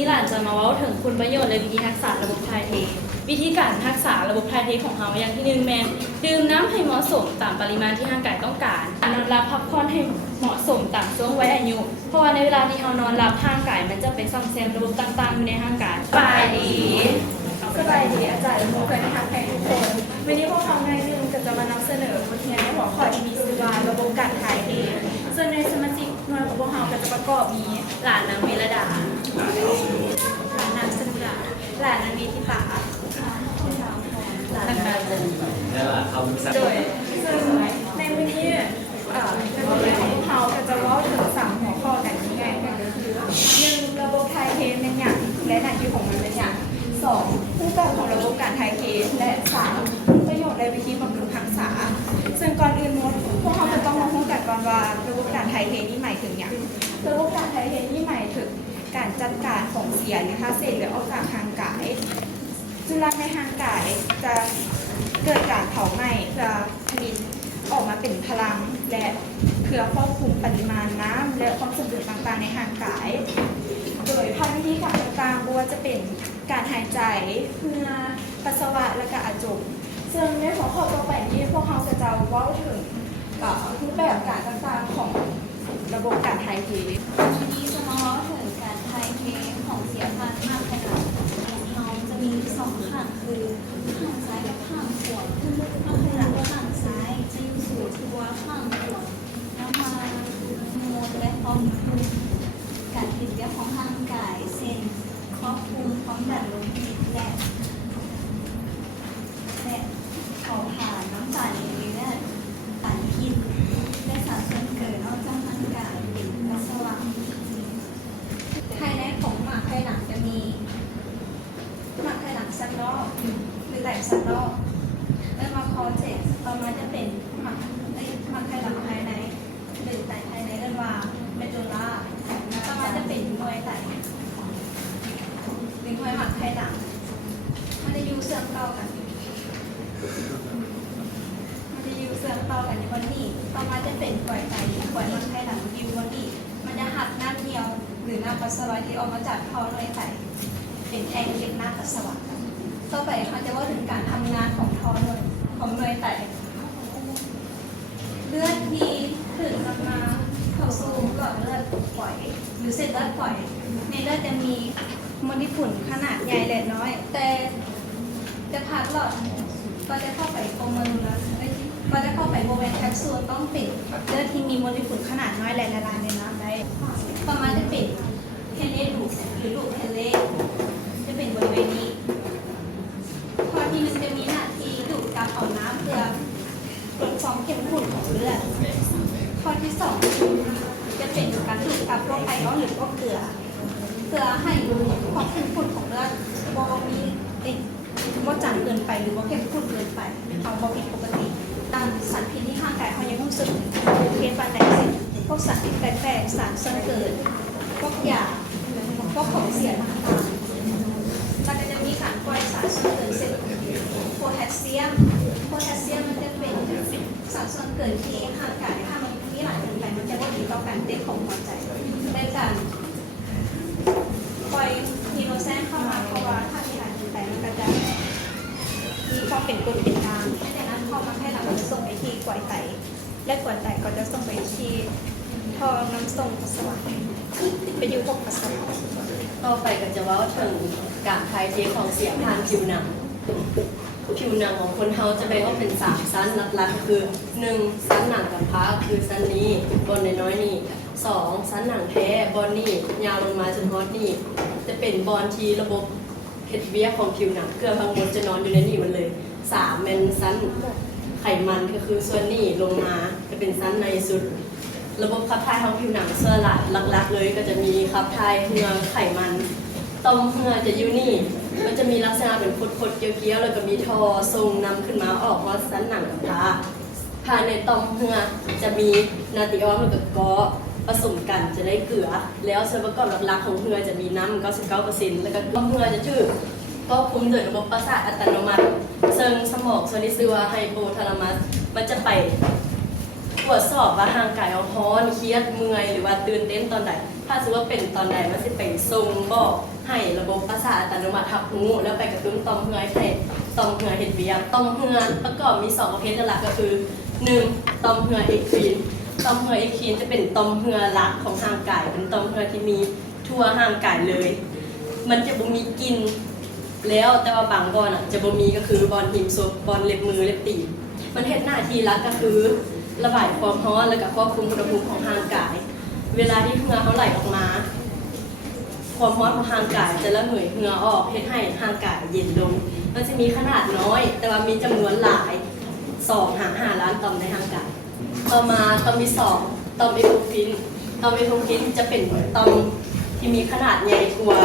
นี้หลานจะมาเล่าถึงคุณประโยชน์และวิธีรักษาระบบถ่ายเทวิธีการรักษาระบบถ่ายเทของเราอย่างที่1แมนดื่มน้ำให้เหมาะสมตามปริมาณที่ร่างกายต้องการนอนหลับพักผ่อนให้เหมาะสมตามช่วงวัยอายุเพราะว่าในเวลาที่เรานอนหลับร่างกายมันจะไปซ่อมแซมระบบต่างๆในร่างกายสบายดีอาจารย์โมเคยทักใครทุกคนวันนี้พวกเราในหนึ่งจะมานำเสนอบทเรียนในหัวข้อที่มีชื่อว่าระบบการถ่ายเทส่วนในสมาชิกหน่วยของพวกเราก็จะประกอบมีหลานนางเมลดาหลานนางสนุดาหลานนางเมธิตาหลานนางโดยซึ่งในวันนี้ในบทเรียนของพวกเราก็จะเล่าถึง3หัวข้อกันง่ายๆกันก็คือ1ระบบถ่ายเทเป็นอย่างและหน้าที่ของมันเป็นอย่าง2รูปแบบของระบบการถ่ายเทและ3ประโยชน์และวิธีบำรุงรักษาซึ่งก่อนอื่นพวกเราจะต้องมาพูดกันก่อนว่าระบบการถ่ายเทนี่หมายถึงอย่างระบบการถ่ายเทนี่หมายถึงการจัดการของเสียหรือค่าเศษหรือออกจากร่างกายจุลในร่างกายจะเกิดการเผาไหม้เพื่อผลิตออกมาเป็นพลังและเพื่อควบคุมปริมาณน้ำและความสมดุลต่างๆในร่างกายโดยผ่านวิธีการต่างๆไม่ว่าจะเป็นการหายใจเหงื่อปัสสาวะและการอาจมซึ่งในหัวข้อต่อไปนี้พวกเราจะเล่าถึงรูปแบบการต่างๆของระบบการถ่ายเททีนี้จะมาเล่าถึงการถ่ายเทของเสียพันธุ์มากขนาดของน้องจะมี2ข้างคือข้างซ้ายกับข้างขวาคือข้างหลังข้างซ้ายจะอยู่สู่ตัวข้างขวาแล้วมาโมดและควบคุมการผิดเรื่องของร่างกายเช่นควบคุมความดันโลหิตและเผาผลาญน้ำตาลในเลือดสารพิษและสารส่วนเกินออกจากร่างกายเป็นปัสสาวะภายในของหมากภายหลังจะมีหมากภายหลังสันนอกหรือแหลมสันนอกและมาคอเจ็ต่อมาจะเป็นหมากภายหลังภายในหรือไตภายในเรียกว่าเมดูลาต่อมาจะเป็นมวยไตหรือมวยหมากภายหลังมันจะอยู่เสื่อมต่อกันในวันนี้ต่อมาจะเป็นปล่อยไตปล่อยมันภายหลังอยู่วันนี้มันจะหักน้ำเดียวหรือน้ำปัสสาวะที่ออกมาจากท่อด้วยไตเป็นแทงเก็บน้ำปัสสาวะต่อไปเขาจะว่าถึงการทำงานของท่อด้วยของหน่วยไตเลือดที่ถึงมาเข้าสู่หลอดเลือดปล่อยหรือเส้นเลือดปล่อยในเลือดจะมีโมเลกุลขนาดใหญ่และน้อยแต่จะผ่านหลอดก็จะเข้าไปโคมานูลัสก็จะเข้าไปบริเวณแคปซูลต้องเป็นเลือดที่มีโมเลกุลขนาดน้อยและละลายในน้ำได้ต่อมาจะเป็นเพนเนลูปหรือลูปเพนเล่จะเป็นบริเวณนี้ข้อที่1จะมีหน้าที่ดูดกับเอาน้ำเพื่อลดความเข้มข้นของเลือดข้อที่2จะเป็นการดูดกับพวกไอออนหรือพวกเกลือเพื่อให้ความเข้มข้นของเลือดบ่มีว่าจางเกินไปหรือว่าเข้มข้นเกินไปเอาบ่ผิดปกติสารพิษที่ร่างกายเขายังรู้สึกโอเคปานใดเช่นพวกสารพิษแปลกๆสารส่วนเกินพวกยาพวกของเสียต่างๆมันจะมีการปล่อยสารส่วนเกินเช่นโพแทสเซียมมันจะเป็นสารส่วนเกินที่ร่างกายถ้ามันมีหลายเกินไปมันจะว่าดีต่อการเต้นของหัวใจในการปล่อยฮีโรแซนเข้ามาเพราะว่าถ้ามีหลายเกินไปมันก็จะมีความเป็นกรดเป็นด่างดังนั้นพอมันให้เราจะส่งไปที่กวายไตและกวายไตก็จะส่งไปที่ท่อน้ำส่งปัสสาวะไปอยู่พวกปัสสาวะต่อไปก็จะว่าถึงการถ่ายเทของเสียผ่านผิวหนังของคนเขาจะแบ่งออกเป็น3ชั้นหลักๆคือ1ชั้นหนังกำพร้าคือชั้นนี้บนน้อยๆนี่2ชั้นหนังแท้บนนี่ยาวลงมาจนฮอตนี่จะเป็นบอนที่ระบบเฮ็ดเวียของผิวหนังเกลือทั้งหมดจะนอนอยู่ในนี่มันเลย3เป็นชั้นไขมันก็คือส่วนนี้ลงมาจะเป็นชั้นในสุดระบบขับถ่ายของผิวหนังส่วนหลักๆเลยก็จะมีขับถ่ายเหงื่อไขมันต่อมเหงื่อจะอยู่นี่มันจะมีลักษณะเป็นคดๆเกี้ยวๆแล้วก็มีท่อทรงนำขึ้นมาออกว่าชั้นหนังกำพร้าภายในต่อมเหงื่อจะมีนาติออมแล้วก็กอผสมกันจะได้เกลือแล้วส่วนประกอบหลักๆของเหงื่อจะมีน้ำ 99% แล้วก็ต่อมเหงื่อจะถูกควบคุมโดยระบบประสาทอัตโนมัติซึ่งสมองส่วนที่ชื่อว่าไฮโปทาลามัสมันจะไปค วจสอบว่าร่างกายเราร้อนเครียดเมื่อยหรือว่าตื่นเต้นตอนใดถ้าสมมติว่าเป็นตอนใดมันสิไปส่งบอกให้ระบบประสาทอัตโนมัติรับรู้แล้วไปกระตุ้นต่อมเหงื่อให้ต่อมเหงื่อเฮ็ดเวียกต่อมเหงื่อประกอบมี2ประเภทหลักก็คือ1ต่อมเหงื่อเอกฟีนต่อมเหงื่อเอกฟีนจะเป็นต่อมเหงื่อหลักของร่างกายเป็นต่อมเหงื่อที่มีทั่วร่างกายเลย มันจะบ่มีกลิ่นแล้วแต่ว่าบางบอนจะบ่มีก็คือบอนหิมศพบอนเล็บมือเล็บตีนมันเฮ็ดหน้าที่หลักก็คือระบายความร้อนแล้วก็ควบคุมอุณหภูมิของร่างกายเวลาที่เหงื่อเขาไหลออกมาความร้อนของร่างกายจะระเหยเหงื่อออกเฮ็ดให้ร่างกายเย็นลงมันจะมีขนาดน้อย แต่ว่ามีจำนวนหลาย2-5 ล้านต่อมในร่างกายต่อมาต่อมที่2ต่อมเอโคฟินต่อมเอโคฟินจะเป็นต่อมที่มีขนาดใหญ่กว่า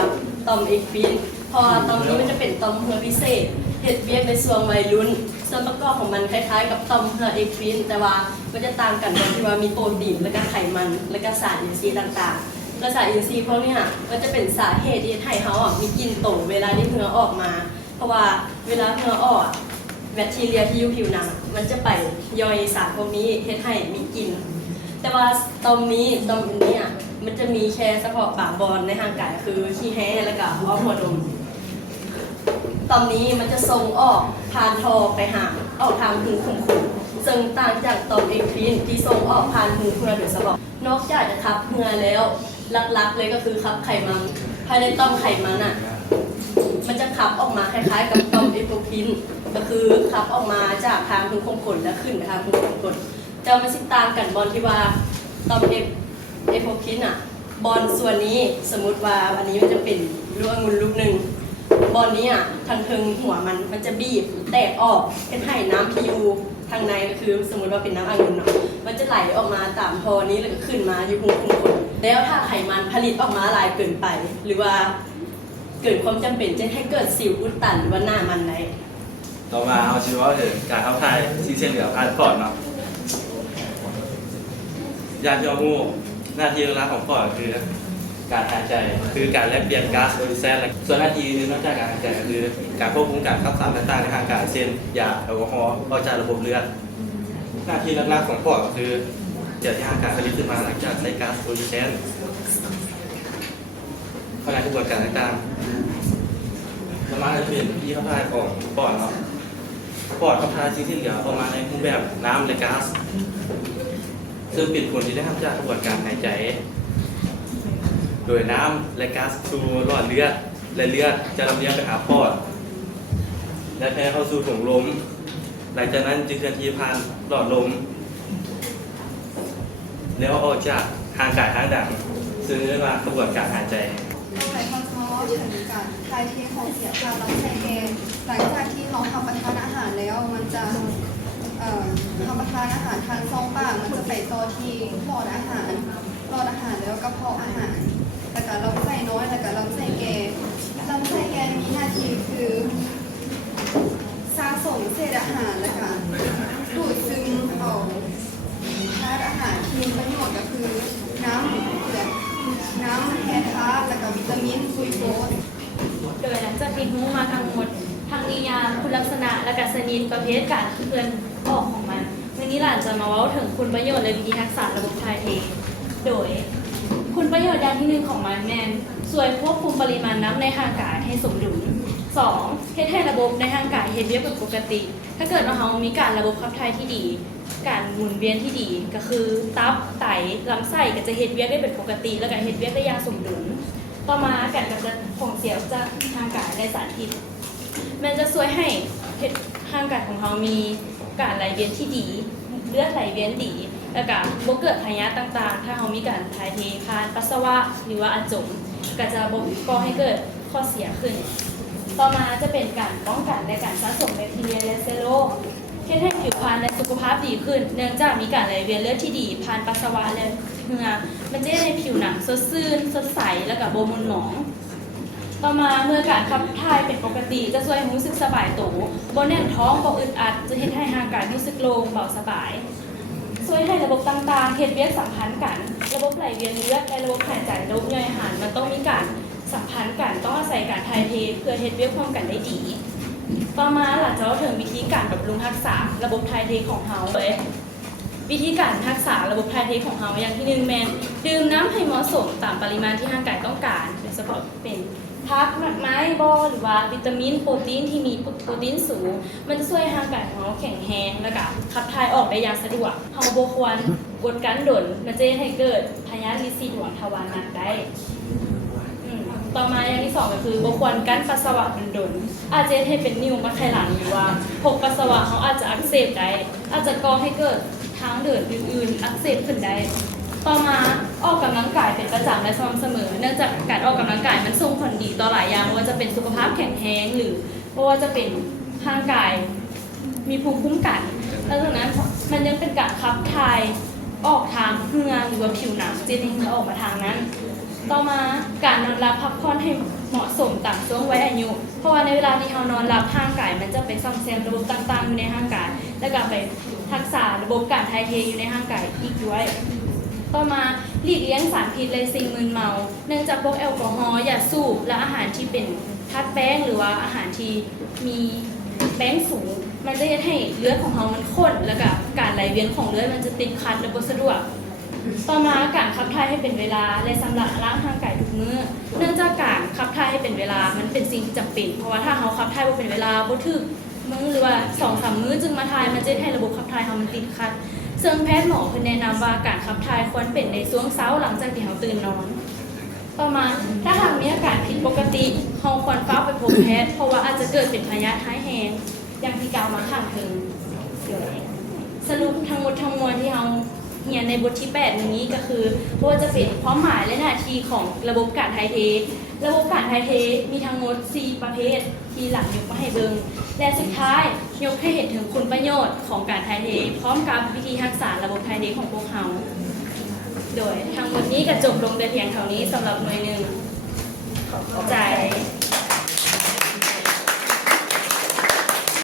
ต่อมเอกฟินพอต่อมนี้มันจะเป็นต่อมเหงื่อพิเศษเฮ็ดเวียกในช่วงวัยรุ่นส่วนประกอบของมันคล้ายๆกับต่อมเหงื่อเอกฟินแต่ว่ามันจะต่างกันตรงที่ว่ามีโปรตีนและก็ไขมันและก็สารอินทรีย์ต่างๆและสารอินทรีย์พวกนี้มันจะเป็นสาเหตุที่ให้เฮามีกลิ่นโตเวลาที่เหงื่อออกมาเพราะว่าเวลาเหงื่อออกแบคทีเรียที่อยู่ผิวหนังมันจะไปย่อยสารพวกนี้เฮ็ดให้มีกลิ่นแต่ว่าต่อมนี้มันจะมีแค่เฉพาะบางบอนในร่างกายคือขี้แห้แล้วก็อ้อมหัวดมต่อมนี้มันจะส่งออกผ่านท่อไปหาออกทางหูขุ่นๆซึ่งต่างจากต่อมเอกฟีนที่ส่งออกผ่านหูเหงื่อโดยเฉพาะนอกจากจะขับเหงื่อแล้วหลักๆเลยก็คือขับไขมันภายในต่อมไขมันมันจะขับออกมาคล้ายๆกับต่อมเอโคฟินก็คือขับออกมาจากทางหูขุ่นๆและขึ้นไปทางหูขุ่นๆจะมาสิต่างกันบอนที่ว่าต่อมเอโคฟินบอลส่วนนี้สมมุติว่าอันนี้มันจะเป็นลูกองุ่นลูกหนึ่งบอลนี้ทางเทิงหัวมันจะบีบแตกออกเป็นให้น้ำพิวทางในก็คือสมมติว่าเป็นน้ำองุ่นมันจะไหลออกมาตามท่อนี้แล้วก็ขึ้นมาอยู่หูขุ่นๆแล้วถ้าไขมันผลิตออกมาหลายเกินไปหรือว่าเกิดความจำเป็นจะให้เกิดสิวอุดตันหรือว่าหน้ามันไหนต่อมาเอาชีวะถึงการเข้าทายที่เส้นเหลือผ่านปอดเนาะยาที่เอางูหน้าที่หลักของปอดคือการหายใจคือการแลกเปลี่ยนก๊าซโอริแซนส่วนหน้าที่นอกจากการหายใจก็คือการควบคุมการขับสารต่างๆในร่างกายเช่นยาแอลกอฮอล์ออกจากระบบเลือดหน้าที่หลักๆของปอดก็คือเกิดที่ร่างกายผลิตขึ้นมาหลังจากใช้ก๊าซโอริแซนภายในกระบวนการต่างๆประมาณจะเป็นที่เข้าทายของปอดเนาะปอดขับถ่ายสิ่งที่เหลือออกมาในรูปแบบน้ำและก๊าซซึ่งเป็นผลที่ได้ทำจากกระบวนการหายใจโดยน้ำและก๊าซสู่หลอดเลือดและเลือดจะลำเลียงไปหาปอดและแพร่เข้าสู่ถุงลมหลังจากนั้นจึงเคลื่อนที่ผ่านหลอดลมแล้วออกจากทางกายทางดังซึ่งเรียกว่ากระบวนการหายใจต้องไหลความร้อนถึงการคลายเทของเสียผ่านลำไส้แกนหลังจากที่เราทำประทานอาหารแล้วมันจะทำประทานอาหารทางช่องปากมันจะไปต่อที่หลอดอาหารแล้วกระเพาะอาหารแล้วก็ลำไส้น้อยแล้วก็ลำไส้แกนมีหน้าที่คือสะสมเศษอาหารแล้วก็ดูดซึมเอาธาตุอาหารที่มีประโยชน์ก็คือน้ำแคทาแล้วก็วิตามินซุยโฟสโดยหลังจากที่รู้มาทั้งหมดทางนิยามคุณลักษณะและก็ชนิดประเภทการเคลื่อนออกของมันวันนี้หลานจะมาเว้าถึงคุณประโยชน์และวิธีรักษาระบบถ่ายเทโดยคุณประโยชน์อย่างที่1ของมันแม่นช่วยควบคุมปริมาณน้ำในร่างกายให้สมดุล 2. เฮ็ดให้ระบบในร่างกายเฮ็ดเวียกเป็นปกติ ถ้าเกิดว่าเรามีการระบบขับถ่ายที่ดีการหมุนเวียนที่ดีก็คือตับไตลำไส้ก็จะเฮ็ดเวียกได้เป็นปกติแล้วก็เฮ็ดเวียกได้อย่างสมดุลต่อมาการกำจัดของเสียจากร่างกายและสารพิษมันจะช่วยให้ร่างกายของเรามีการไหลเวียนที่ดีเลือดไหลเวียนดีแล้วก็บ่เกิดพยาธิต่างๆถ้าเรามีการถ่ายเทผ่านปัสสาวะหรือว่าอาจมก็จะบ่ก่อให้เกิดข้อเสียขึ้นต่อมาจะเป็นการป้องกันและการสะสมแบคทีเรียและเชื้อโรคเฮ็ดให้ผิวพรรณและสุขภาพดีขึ้นเนื่องจากมีการไหลเวียนเลือดที่ดีผ่านปัสสาวะและเหงื่อมันจะให้ผิวหนังสดชื่นสดใสแล้วก็บ่มึนหมองต่อมาเมื่อการขับถ่ายเป็นปกติจะช่วยให้รู้สึกสบายตัวบ่แน่นท้องบ่อึดอัดจะเฮ็ดให้ร่างกายรู้สึกโล่งเบาสบายช่วยให้ระบบต่างๆเฮ็ดเวียกสัมพันธ์กันระบบไหลเวียนเลือดและระบบหายใจระบบย่อยอาหารมันต้องมีการสัมพันธ์กันต้องอาศัยการถ่ายเทเพื่อเฮ็ดเวียกพร้อมกันได้ดีต่อมาหลังจากเราถึงวิธีการบำรุงรักษาระบบถ่ายเทของเราเลย วิธีการรักษาระบบถ่ายเทของเราอย่างที่หนึ่งแมนดื่มน้ำให้เหมาะสมตามปริมาณที่ร่างกายต้องการโดยเฉพาะเป็นผักไม้บอหรือว่าวิตามินโปรตีนที่มีโปรตีนสูงมันจะช่วยให้ร่างกายของเราแข็งแรงและก็ขับถ่ายออกได้อย่างสะดวกเราบ่ควรกดกันดนมันจะให้เกิดพยาธิลิซิดวงทวารหนักได้ ต่อมาอย่างที่สองก็คือบ่ควรกั้นปัสสาวะดนๆอาจจะให้เป็นนิ่วมาไขหลังหรือว่าพกปัสสาวะเขาอาจจะอักเสบได้อาจจะก่อให้เกิดทางเดินอื่นๆอักเสบขึ้นได้ต่อมาออกกำลังกายเป็นประจำและสม่ำเสมอเนื่องจากการออกกำลังกายมันส่งผลดีต่อหลายอย่างไม่ว่าจะเป็นสุขภาพแข็งแรงหรือไม่ว่าจะเป็นร่างกายมีภูมิคุ้มกันแล้วจากนั้นมันยังเป็นการขับถ่ายออกทางเหงื่อหรือว่าผิวหนังเจนให้ออกมาทางนั้น ต่อมาการนอนหลับพักผ่อนให้เหมาะสมตามช่วงวัยอายุเพราะว่าในเวลาที่เรานอนหลับร่างกายมันจะไปซ่อมแซมระบบต่างๆอยู่ในร่างกายและก็ไปรักษาระบบการถ่ายเทอยู่ในร่างกายอีกด้วยต่อมาหลีกเลี่ยงสารพิษและสิ่งมึนเมาเนื่องจากพวกแอลกอฮอล์ยาสูบและอาหารที่เป็นทัดแป้งหรือว่าอาหารที่มีแป้งสูงมันจะทำให้เลือดของเรามันข้นแล้วก็การไหลเวียนของเลือดมันจะติดขัดและบ่สะดวกต่อมาการขับถ่ายให้เป็นเวลาและสำหรับร่างกายทุกมื้อเนื่องจากการขับถ่ายให้เป็นเวลามันเป็นสิ่งที่จำเป็นเพราะว่าถ้าเราขับถ่ายบ่เป็นเวลาบ่ถึกมื้อหรือว่า 2-3 มื้อจึงมาถ่ายมันจะให้ระบบขับถ่ายเรามันติดขัดซึ่งแพทย์หมอเพิ่นแนะนำว่าการขับถ่ายควรเป็นในช่วงเช้าหลังจากที่เราตื่นนอนต่อมาถ้าหากมีอาการผิดปกติเราควรเฝ้าไปพบแพทย์เพราะว่าอาจจะเกิดเป็นพยาธิท้ายแฮงอย่างที่กล่าวมาข้างเทิงสรุปทั้งหมดทั้งมวลที่เราเรียนในบทที่8นี้ก็คือว่าจะเป็นความหมายและหน้าที่ของระบบการถ่ายเทระบบการถ่ายเทมีทั้งหมด4ประเภทที่หลังยกมาให้เบิ่งและสุดท้ายยกให้เห็นถึงคุณประโยชน์ของการถ่ายเทพร้อมกับวิธีรักษาระบบถ่ายเทของพวกเราโดยทั้งหมดนี้ก็จบลงแต่เพียงเท่านี้สำหรับหน่วยหนึ่งขอบใจ